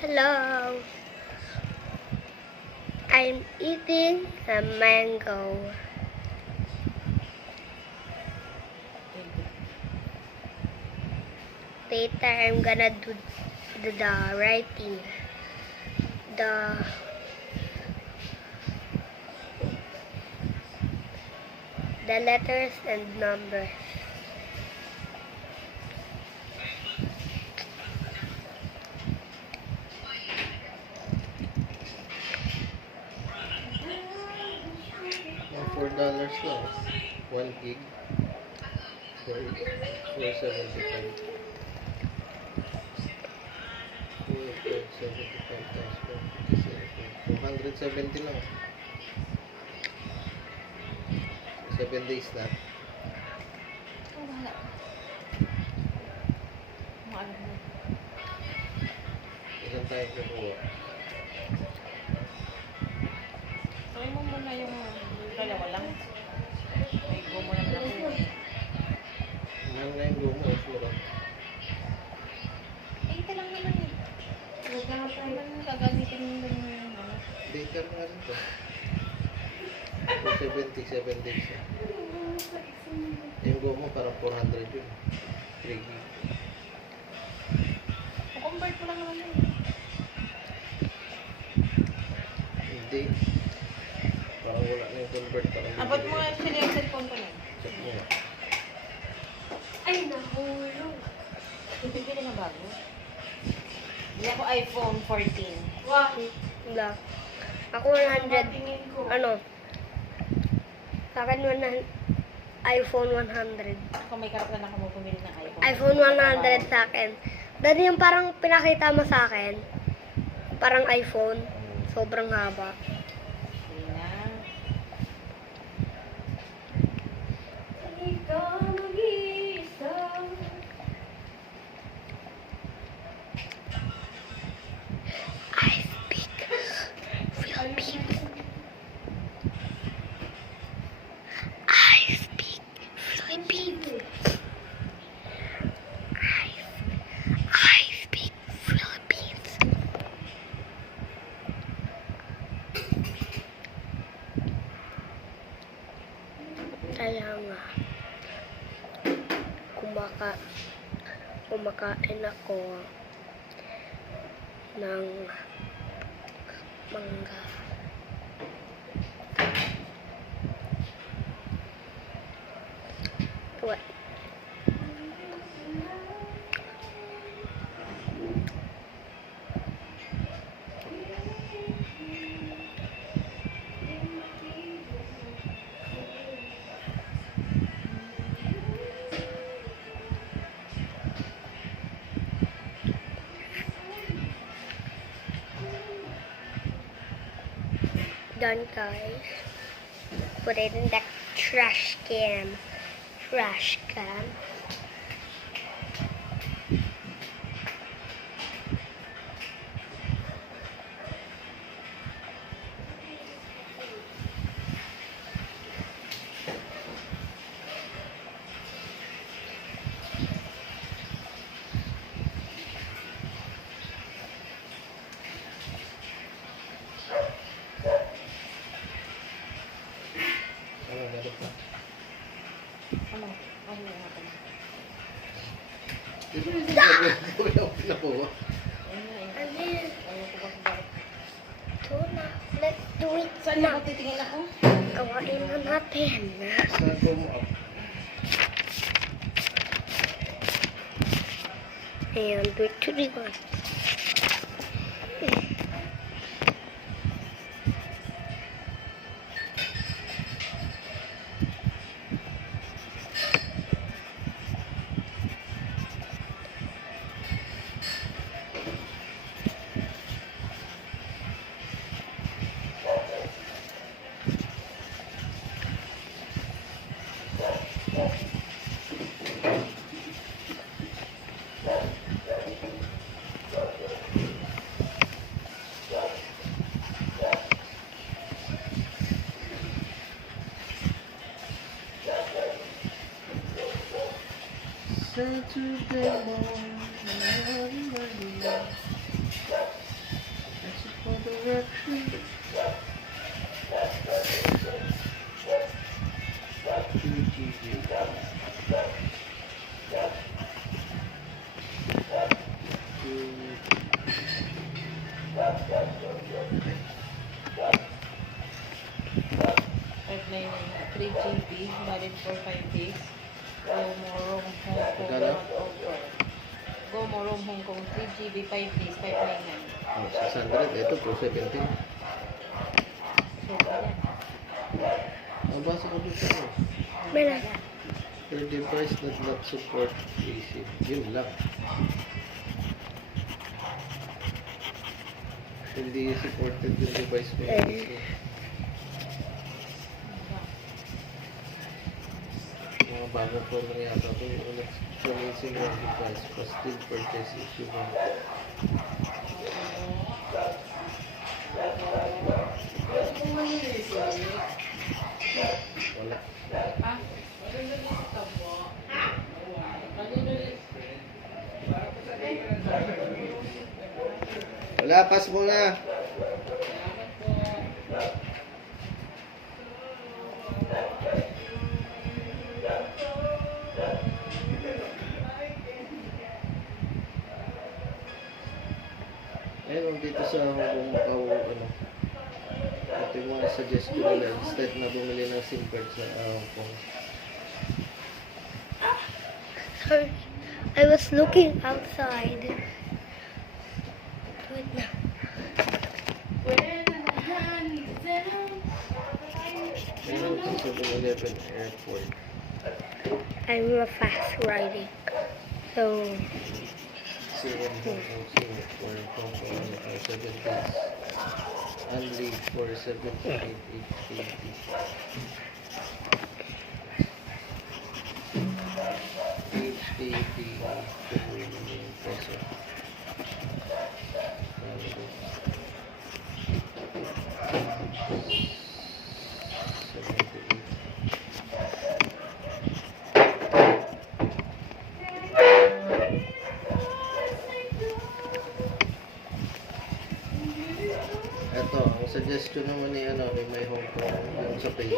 Hello. I'm eating a mango. Later, I'm gonna do the writing. The letters and numbers. $4 lang. 1 gig. For 475. 475 times 457. 270 lang. 7 days na. Oh, wala. Maano mo? Isang tayo kukuha. Try mo muna yung dalawa lang. May go mo lang ako. Mahal na yung gumo. Sura. Ito lang naman eh. Huwag ka naman gagamitin mo yung Data na rin to. 477 days na. Yung gumo parang 400 yun. 3 gig. convert mo lang naman yun. Hindi. Parang wala na yung convert. Abot mo actually yung cellphone ko na. Check mo nga. Ay, nahulog. Bibili na bago. Bili ako iPhone 14. Wala. Ako 100. Ano? Sa akin iPhone 100. Kung may karapatan ako mo pumili ng iPhone. iPhone 100 sa akin. Dati yung parang pinakita mo sa akin. Parang iPhone. Sobrang haba. Hindi na. I speak Philippines. I speak Philippines. I speak Philippines. Kaya nga, kumakain ako ng mangga. What? Done, guys. Put it in the trash can. Trash can. Ano, meron pa? Ano? Ano yung nga pala? Dito yung gagawin ko yung pinakuha. Ayun na yun. And then, Ayaw ko ba kung bakit. tuna. Let's do it Saan na now. ba titingin ako? Gawain na natin. Sa gumo up. Ayan, 3, 2, 1. Saturday morning. Airplane 3 GB, valid for 5 days. Go Morong Hong Kong Magkano? not offer. Go Morong Hong Kong 3 GB, 5 days, 599. Oh, 600. Ito, 217. So, ayan. Ang basa ko dito. May na. Your device does not support AC. Yun lang. Hindi supported yung device ko yung AC. Mga bagong phone lang yata ito. Yung experiencing your device but still purchase if you want. Wala. Wala, pass muna. Ayun, dito sa Hong Kong, ano, ito yung mga suggest ko nila instead na bumili ng SIM card sa Hong Kong. Sorry. I was looking outside. Wait na. Ayun, sa 7-Eleven airport. I'm a fast riding. So, CN Hong Kong, Singapore, Hong Kong, 7 days. Only for 78 HKD. HKD to peso. Ito, ang suggestion naman ni ano, ni May Hong Kong yung sa page.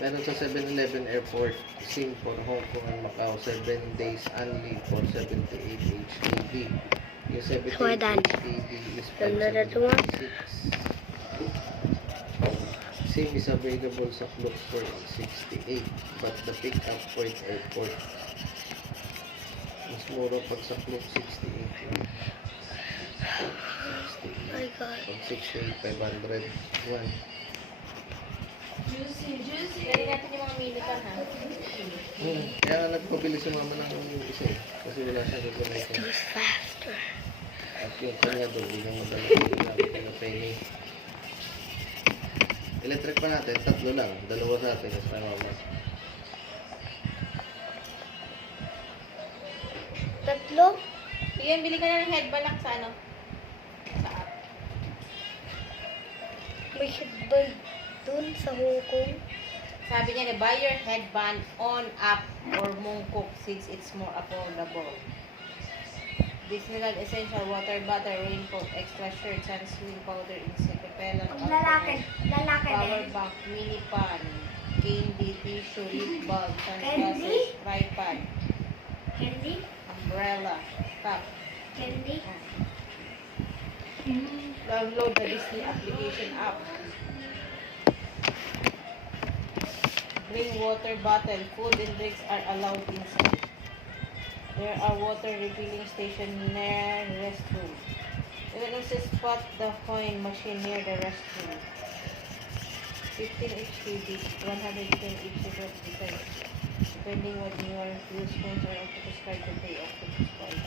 Meron sa 7-Eleven airport, SIM for Hong Kong and Macau, 7 days only for 78 HKD. Yung 78 So, done. HKD is Another one. 576. SIM is available sa Klook for 68, but the pick-up point airport. Mas mura pag sa Klook 68 lang. 68. my God. Pag 68, 500. 1. Pwede natin yung mga minipan, ha? Kaya nga nagpabili si mama ng isa eh. Kasi wala siyang gagamitin. Too faster. At yung kanya doon, hindi na madala yung penny. Electric pa natin, 3 lang. 2 sa atin, as my mama. Tatlo? Bigyan, bili ka na ng headband sa ano? Sa app. May headband dun sa Hong Kong. Sabi niya, buy your headband on app or Mongkok since it's more affordable. Disneyland Essential Water Bottle, Raincoat, Extra Shirt, Sunscreen Powder, Insect Repellent, lalaki Power Bank, Mini Pan, Candy, Tissue, Lip Balm, Candy? Sunglasses, Tripod, Candy? Umbrella, Cup. Candy? Download the Disney application app. Bring water bottle. Food and drinks are allowed inside. There are water refilling station near restroom. You can also spot the coin machine near the restroom. 15 HKD, 110 HKD design. Depending on your use phones or Octopus card to pay Octopus card.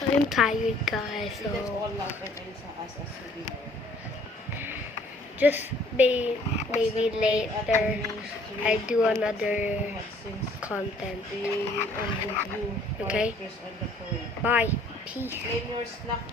I'm tired, guys. That's So, all Love and Elsa as a souvenir. just maybe later I do another content. Okay? Bye. Peace. Claim your snack